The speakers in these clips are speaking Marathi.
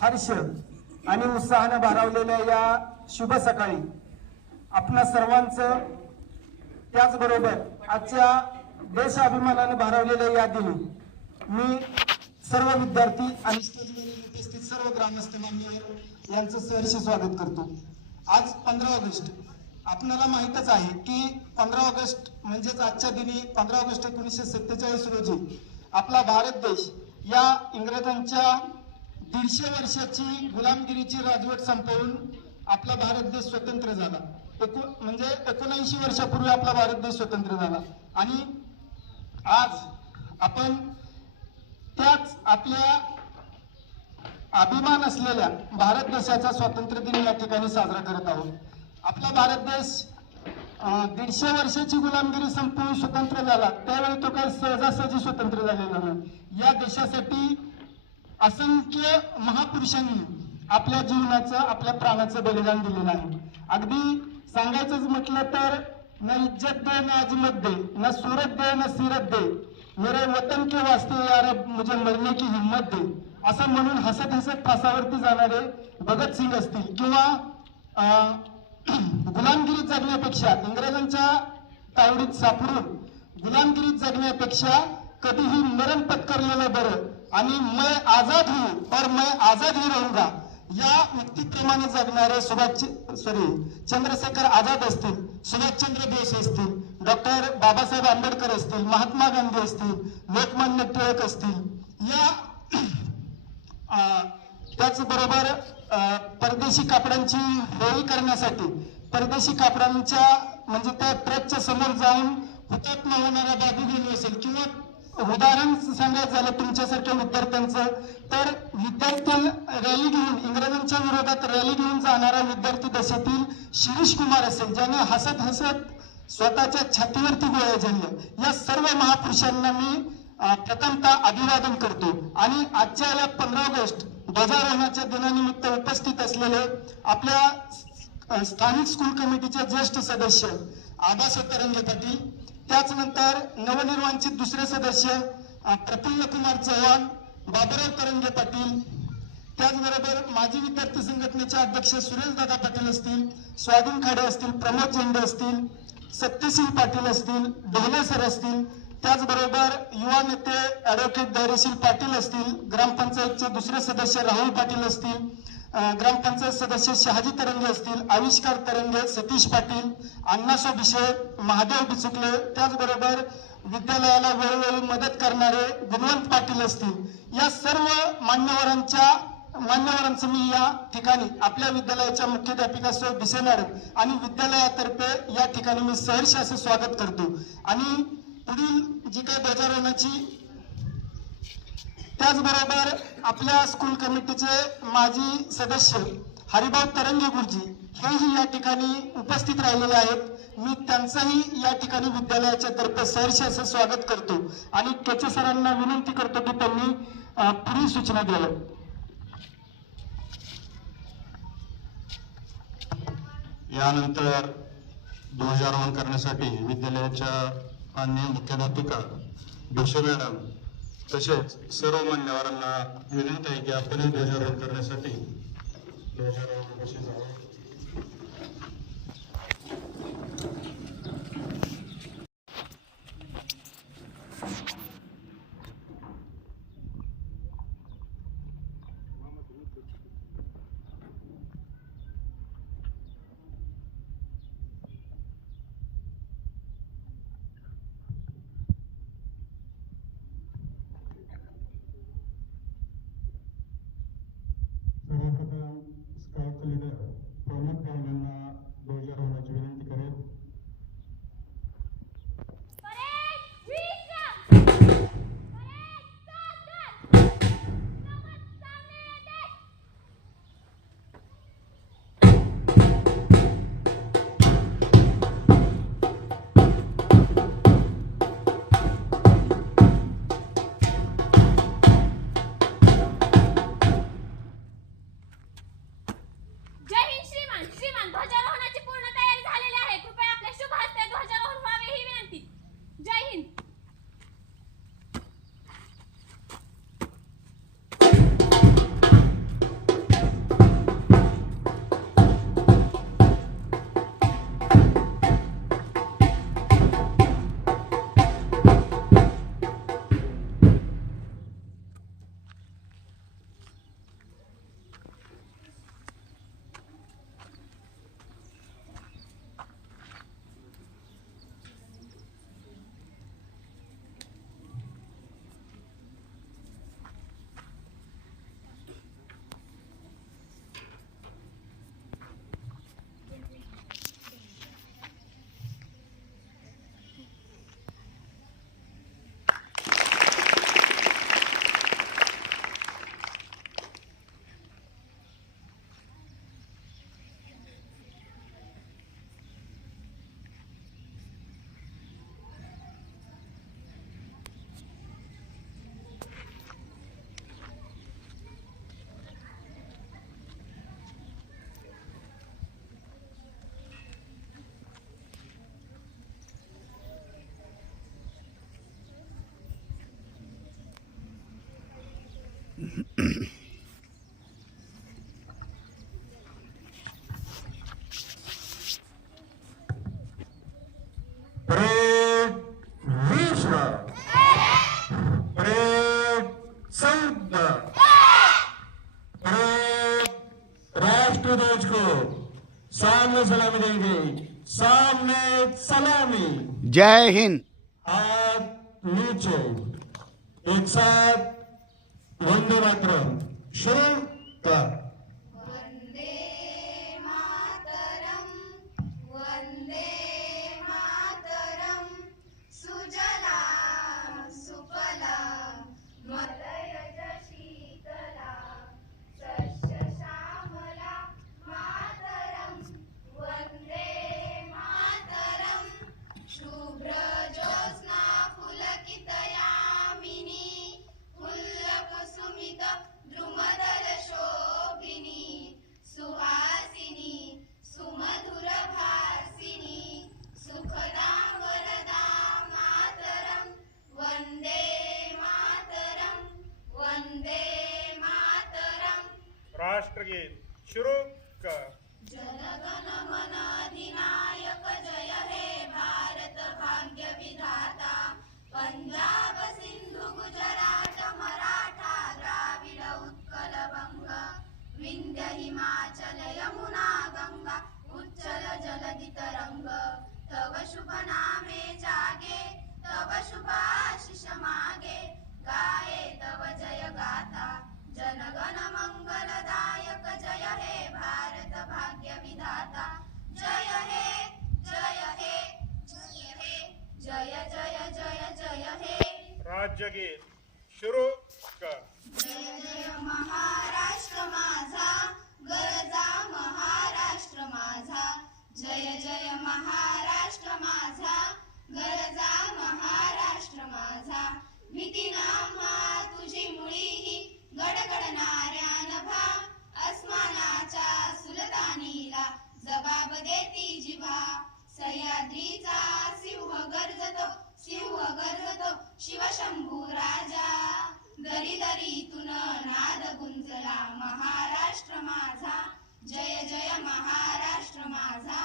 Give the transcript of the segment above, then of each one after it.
हर्ष आणि उत्साहाने भारावलेल्या या शुभ सकाळी आपणा सर्वांचं, त्याचबरोबर आजच्या देशाभिमानाने भारावलेल्या या दिनी मी सर्व विद्यार्थी आणि स्टेजवर उपस्थित सर्व ग्रामस्थ मान्यवर यांचं सहर्ष स्वागत करतो। आज 15 ऑगस्ट आपल्याला माहितच आहे की 15 ऑगस्ट म्हणजेच आजच्या दिनी 15 ऑगस्ट 1947 रोजी आपला भारत देश या इंग्रजांच्या 150 वर्षाची गुलामगिरीची राजवट संपवून आपला भारत देश स्वतंत्र झाला। म्हणजे 79 वर्षापूर्वी आपला भारत देश स्वतंत्र झाला आणि आज आपण त्याच आपल्या अभिमान असलेल्या भारत देशाचा स्वातंत्र्य दिन या ठिकाणी साजरा करत आहोत। आपला भारत देश 150 वर्षाची गुलामगिरी संपवून स्वतंत्र झाला, त्यावेळी तो काही सहजासहजी स्वतंत्र झालेला नाही। या देशासाठी असंख्य महापुरुषांनी आपल्या जीवनाचं, आपल्या प्राणाचं बलिदान दिलेलं आहे। अगदी सांगायचंच म्हटलं तर न इज्जत दे न अजमत दे, न सूरत दे न सीरत दे, मेरे वतन के वास्ते या रब मुझे मरने की हिम्मत दे, असं म्हणून हसत हसत फासावरती जाणारे भगतसिंग असतील किंवा गुलामगिरीत जगण्यापेक्षा, इंग्रजांच्या तावडीत सापडून गुलामगिरीत जगण्यापेक्षा कधीही मरण पत्करलेलं बरं आणि मैं आजाद हूं और मैं आजाद ही रहूंगा या व्यक्तिप्रेमाने जगणारे चंद्रशेखर आझाद असतील, सुभाषचंद्र बोस असतील, डॉक्टर बाबासाहेब आंबेडकर असतील, महात्मा गांधी असतील, लोकमान्य टिळक असतील, या त्याचबरोबर परदेशी कापडांची होळी करण्यासाठी परदेशी कापडांच्या म्हणजे त्या ट्रकच्या समोर जाऊन हुतात्मा होणारा बाबू गेलो असेल किंवा उदाहरण सांगायचं झालं तुमच्यासारख्या विद्यार्थ्यांचं तर विद्यार्थी रॅली घेऊन इंग्रजांच्या विरोधात रॅली घेऊन जाणारा विद्यार्थी दशेतील शिरीष कुमार असेल, ज्याने हसत हसत स्वतःच्या छातीवरती गोळ्या झेलल्या, या सर्व महापुरुषांना मी प्रथमतः अभिवादन करतो। आणि आजच्या या 15 ऑगस्ट ध्वजारोहणाच्या दिनानिमित्त उपस्थित असलेले आपल्या स्थानिक स्कूल कमिटीचे ज्येष्ठ सदस्य आबासाहेब तरंगे पाटील, त्याचनंतर नवनिर्वाचित दुसरे सदस्य प्रफुल्ल कुमार चव्हाण, बाबुराव तरंगे पाटील, त्याचबरोबर माजी विद्यार्थी संघटनेचे अध्यक्ष सुरेशदादा पाटील असतील, स्वाधीन खाडे असतील, प्रमोद झेंडे असतील, सत्यशील पाटील असतील, ढोले सर असतील, त्याचबरोबर युवा नेते ॲडव्होकेट धैर्यशील पाटील असतील, ग्रामपंचायतचे दुसरे सदस्य राहुल पाटील असतील, ग्रामपंचायत सदस्य शहाजी तरंगे असतील, आविष्कार तरंगे, सतीश पाटील, अण्णासो बिशे, महादेव बिचुकले, त्याचबरोबर विद्यालयाला वेळोवेळी मदत करणारे गुणवंत पाटील असतील, या सर्व मान्यवरांचं मी या ठिकाणी आपल्या विद्यालयाच्या मुख्याध्यापिका सौ भिसे मॅडम आणि विद्यालयातर्फे या ठिकाणी मी सहर्ष असे स्वागत करतो। आणि पुढील जी काही ध्वजारोहणाची, त्याचबरोबर आपल्या स्कूल कमिटीचे माजी सदस्य हरिभाऊ तरंगे गुरुजी हेही या ठिकाणी उपस्थित राहिलेले आहेत। मी त्यांचंही या ठिकाणी विद्यालयाच्या तर्फे सहर्ष असं स्वागत करतो आणि केचे सरांना विनंती करतो की त्यांनी पुढील सूचना द्याव्या। यानंतर ध्वजारोहण करण्यासाठी विद्यालयाच्या माननीय मुख्याध्यापिका भिसे मॅडम तसेच सर्व मान्यवरांना विनंती आहे की आपण ध्वजारोहण करण्यासाठी ध्वजारोहणापाशी जावं। स्काउट लीडर प्रमोद गावडेंना ध्वजारोहणाची विनंती करेल। राष्ट्र ध्वज को सामने सलामी देंगे। सामने सलामी। जय हिंद। हाथ नीचे। एक साथ वंदे मातरम शुरू कर। वन्दे मातरम् वन्दे मातरम् सुजलां सुफलां मलयज शीतलां सस्यश्यामलां मातरम् वन्दे मातरम् शुभ्रज्योत्स्ना पुलकितयामिनी फुल्लकुसुमित द्रुमदलशोभिनी सुहासिनी सुमधुरभासिनी सुखदां वरदां मातरं वन्दे मातरं वन्दे मातरम्। राष्ट्रगीत शुरू कर। जनगणमन अधिनायक जय हे भारत भाग्य विधाता पंजाब सिंधु गुजरात मराठा द्राविड उत्कल बंग विंध्य हिमाचल यमुना गंगा उच्चल जलधि तरंग तव शुभ नामे जागे तव शुभ आशीष मागे गाये तव जय गाथा जनगण मंगलदायक जय हे भारत भाग्य विधाता जय हे जय हे जय हे जय जय जय जय हे। राज्यगीत शुरू कर। जय जय महाराष्ट्र माझा गरजा महाराष्ट्र माझा जय जय महाराष्ट्र माझा गरजा महाराष्ट्र माझा भीती नामा तुझी मुळी ही गडगडणाऱ्या नभा अस्मानाच्या सुलतानीला जबाब देती जिव्हा सह्याद्रीचा सिंह गरजतो शिवशंभू राजा दरी दरीतून नाद गुंजला महाराष्ट्र माझा जय जय महाराष्ट्र माझा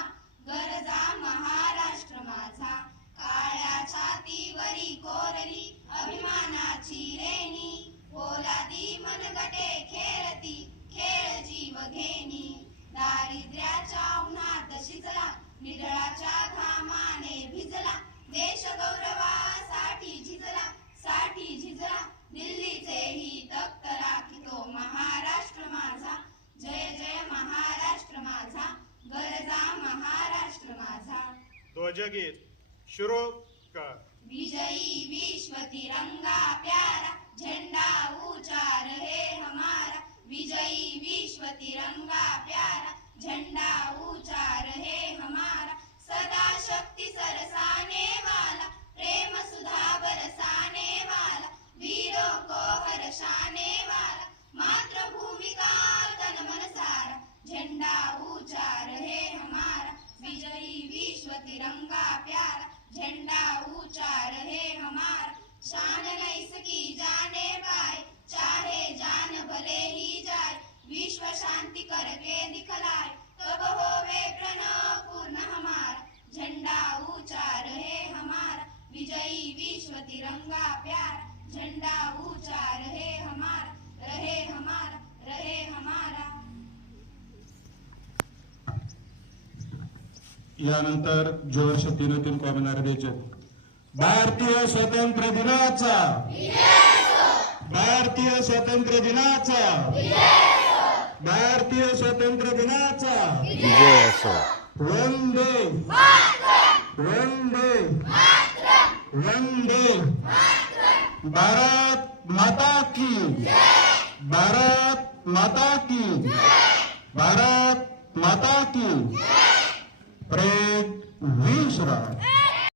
गरजा महाराष्ट्र माझा काळ्या छातीवरी कोरली अभिमानाची रेणी पोलादी मनगटे खेळती खेळ जीव घेणी दारिद्र्याच्या उन्हात शिजला निरळाच्या घामाने भिजला देश गौरवासाठी झिजला दिल्लीचेही तख्त राखितो महाराष्ट्र माझा जय जय महाराष्ट्र माझा गरजा महाराष्ट्र माझा। ध्वजगीत शुरू कर। विजयी विश्व तिरंगा प्यारा झंडा ऊंचा रहे हमारा विजयी विश्व तिरंगा प्यारा झंडा ऊंचा रहे हमारा सदा शक्ति सरसाने वाला प्रेम सुधा बरसाने वाला वीरों को हर्षाने वाला मातृभूमि का तन मन सारा झंडा ऊंचा रहे हमारा विजयी विश्व तिरंगा प्यारा झंडा ऊंचा रहे हमारा शान नैसकी जाने पाए चाहे जान भले ही जाए विश्व शांति करके दिखलाए तब होवे प्रणव पूर्ण हमारा झंडा ऊंचा रहे हमारा विजयी विश्व तिरंगा प्यारा झंडा ऊंचा रहे हमारा रहे हमारा रहे हमारा। यानंतर जोरशे तीन कॉमनर द्यायचे। भारतीय स्वातंत्र्य दिनाचा भारतीय स्वातंत्र्य दिनाचा भारतीय स्वातंत्र्य दिनाचा विजय असो। वंदे वंदे वंदे भारत माता की भारत माता की भारत माता की परेड विश्राम।